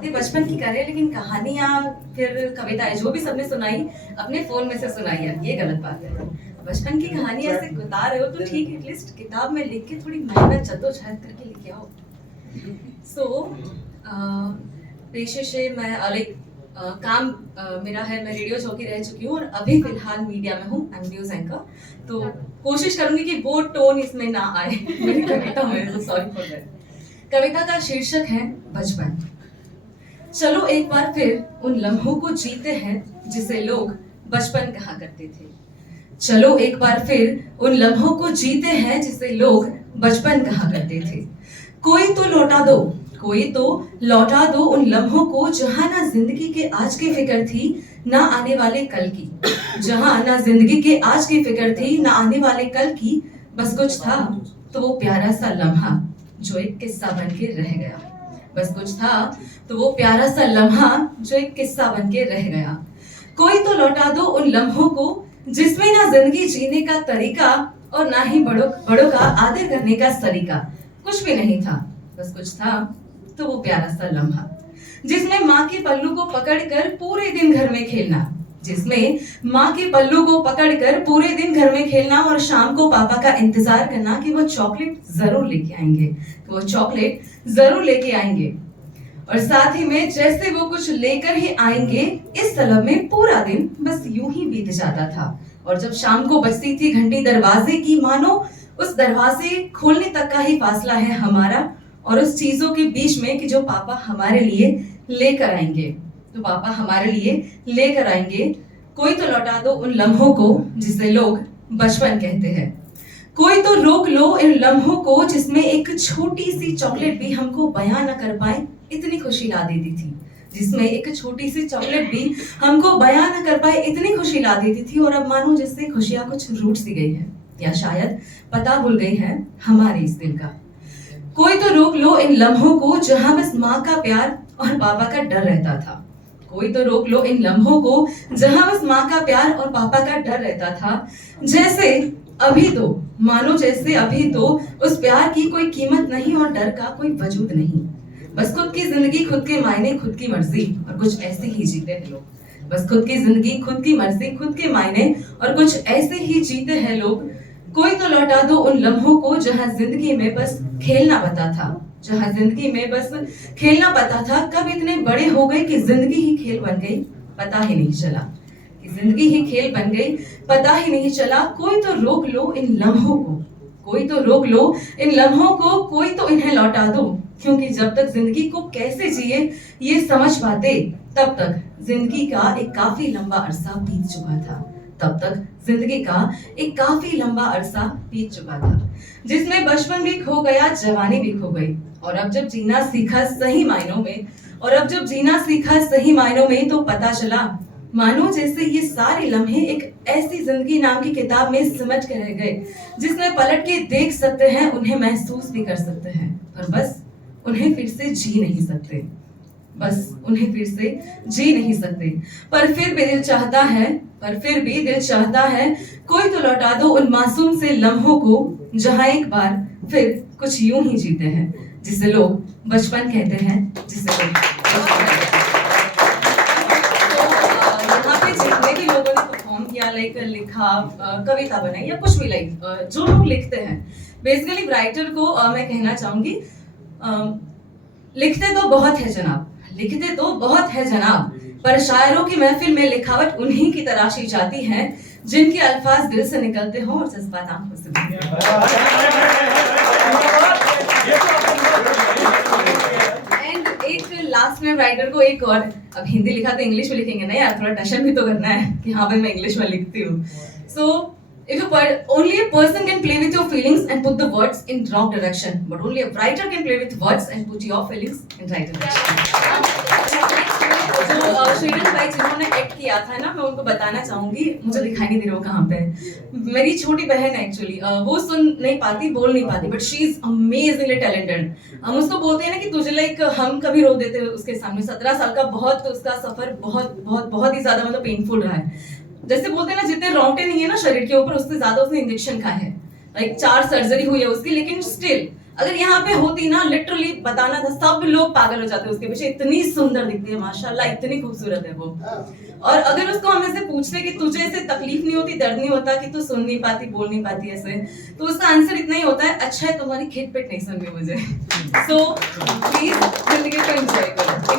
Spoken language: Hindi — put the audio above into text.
बातें बचपन की करें, लेकिन कहानियां फिर कविताएं जो भी सबने सुनाई अपने फोन में से सुनाई है, ये गलत बात है। बचपन की कहानी ऐसे बता रहे हो तो ठीक है, एटलीस्ट किताब में लिख के थोड़ी मेहनत जद्दोजहद करके लिखे आओ। पेशे से मैं लाइक काम मेरा है, मैं रेडियो जॉकी रह चुकी हूँ और अभी फिलहाल मीडिया में हूँ, आई एम न्यूज एंकर। तो कोशिश करूंगी कि वो टोन इसमें ना आए मेरी कविता में, तो सॉरी फॉर दैट। कविता का शीर्षक है बचपन। चलो एक बार फिर उन लम्हों को जीते हैं जिसे लोग बचपन कहा करते थे। चलो एक बार फिर उन लम्हों को जीते हैं जिसे लोग बचपन कहा करते थे। कोई तो लौटा दो, कोई तो लौटा दो उन लम्हों को जहां ना जिंदगी के आज की फिक्र थी ना आने वाले कल की। जहां ना जिंदगी के आज की फिक्र थी ना आने वाले कल की। बस कुछ था तो वो प्यारा सा लम्हा जो एक किस्सा बन के रह गया। बस कुछ था तो वो प्यारा सा लम्हा जो एक किस्सा बन के रह गया। कोई तो लौटा दो उन लम्हों को जिसमें ना जिंदगी जीने का तरीका और ना ही बड़ों का आदर करने का सलीका। कुछ भी नहीं था, बस कुछ था तो वो प्यारा सा लम्हा जिसमें माँ के पल्लू को पकड़कर पूरे दिन घर में खेलना। जिसमें माँ के पल्लू को पकड़कर पूरे दिन घर में खेलना और शाम को पापा का इंतजार करना कि वो चॉकलेट जरूर लेके आएंगे, कि वो चॉकलेट जरूर लेके आएंगे। और साथ ही में जैसे वो कुछ लेकर ही आएंगे, इस तलब में पूरा दिन बस यूं ही बीत जाता था। और जब शाम को बजती थी घंटी दरवाजे की, मानो उस दरवाजे खोलने तक का ही फासला है हमारा और उस चीजों के बीच में कि जो पापा हमारे लिए लेकर आएंगे, तो पापा हमारे लिए लेकर आएंगे। कोई तो लौटा दो उन लम्हों को जिसे लोग बचपन कहते हैं। कोई तो रोक लो इन लम्हों को जिसमें एक छोटी सी चॉकलेट भी हमको बयां न कर पाए इतनी खुशी ला देती थी। जिसमें एक छोटी सी चॉकलेट भी हमको बयां न कर पाए इतनी खुशी ला देती थी। और अब मानो जैसे खुशियां कुछ रूठ सी गई है या शायद पता भूल गई है हमारे इस दिल का। कोई तो रोक लो इन लम्हों को जहां बस माँ का प्यार और पापा का डर रहता था। कोई तो रोक लो इन लम्हों को जहां बस माँ का प्यार और पापा का डर रहता था। जैसे अभी तो मानो जैसे अभी तो उस प्यार की कोई कीमत नहीं और डर का कोई वजूद नहीं। बस खुद की जिंदगी खुद के मायने खुद की मर्जी और कुछ ऐसे ही जीते हैं लोग। बस खुद की जिंदगी खुद की मर्जी खुद के मायने और कुछ ऐसे ही जीते हैं लोग। कोई तो लौटा दो उन लम्हों को जहां जिंदगी में बस खेलना पता था। जहां जिंदगी में बस खेलना पता था। कब इतने बड़े हो गए कि जिंदगी ही खेल बन गई, पता ही नहीं चला कि जिंदगी ही खेल बन गई, पता ही नहीं चला। कोई तो रोक लो इन लम्हों को, कोई तो रोक लो इन लम्हों को, कोई तो इन्हें लौटा दो। क्योंकि जब तक जिंदगी को कैसे जिए ये समझ पाते, तब तक जिंदगी का एक काफी लंबा अरसा बीत चुका था। तब तक जिंदगी का एक काफी लंबा अरसा बीत चुका था, जिसमें बचपन भी खो गया, जवानी भी खो गई। और अब जब जीना सीखा सही मायनों में, और अब जब जीना सीखा सही मायनों में, तो पता चला मानो जैसे ये सारे लम्हे एक ऐसी जिंदगी नाम की किताब में सिमट के रह गए, जिसमें पलट के देख सकते हैं, उन्हें महसूस भी कर सकते हैं, पर बस उन्हें फिर से जी नहीं सकते। बस उन्हें फिर से जी नहीं सकते। पर फिर भी दिल चाहता है, पर फिर भी दिल चाहता है, कोई तो लौटा दो उन मासूम से लम्हों को जहां एक बार फिर कुछ यूं ही जीते हैं जिसे लोग बचपन कहते हैं, जिसे लोग यहाँ पे जितने भी लोगों ने परफॉर्म किया, लाइक लिखा, कविता बनाई या कुछ भी, लाइक जो लोग लिखते हैं, बेसिकली राइटर को मैं कहना चाहूंगी, लिखते तो बहुत है जनाब, लिखते तो बहुत है जनाब, पर शायरों की महफिल में लिखावट उन्हीं की तराशी जाती है जिनके अल्फाज दिल से निकलते हों और जज्बात आंखों से। एंड एक लास्ट में राइटर को एक और, अब हिंदी लिखा तो इंग्लिश में लिखेंगे ना यार, थोड़ा टशन भी तो करना है कि हाँ भाई मैं इंग्लिश में लिखती हूँ। सो if only a person can play with your feelings and put the words in wrong direction, but only a writer can play with words and put your feelings in right direction. जो श्रीडन भाई जिन्होंने एक्ट किया था ना, मैं उनको बताना चाहूंगी, मुझे दिखाई नहीं दे रहा कहाँ पे, मेरी छोटी बहन है एक्चुअली, वो सुन नहीं पाती, बोल नहीं पाती, but she is amazingly talented. हम उसको बोलते हैं ना कि तुझे लाइक हम कभी रो देते उसके सामने। 17 साल का बहुत उसका सफर बहुत बहुत बहुत ही ज्यादा मतलब पेनफुल रहा है। जैसे बोलते हैं ना, जितने रोंगटे नहीं है ना शरीर के ऊपर, उससे ज्यादा उसने इंजेक्शन खाए हैं। लाइक 4 सर्जरी हुई है उसकी, लेकिन स्टिल अगर यहाँ पे होती ना, लिटरली बताना था, सब लोग पागल हो जाते उसके पीछे। इतनी सुंदर दिखती है माशाल्लाह, इतनी खूबसूरत है वो। और अगर उसको हम ऐसे पूछते कि तुझे ऐसे तकलीफ नहीं होती, दर्द नहीं होता कि तू सुन नहीं पाती, बोल नहीं पाती ऐसे, तो उसका आंसर इतना ही होता है, अच्छा है तुम्हारी खिट पिट नहीं सुन रही मुझे। सो प्लीज जिंदगी को एंजॉय करो।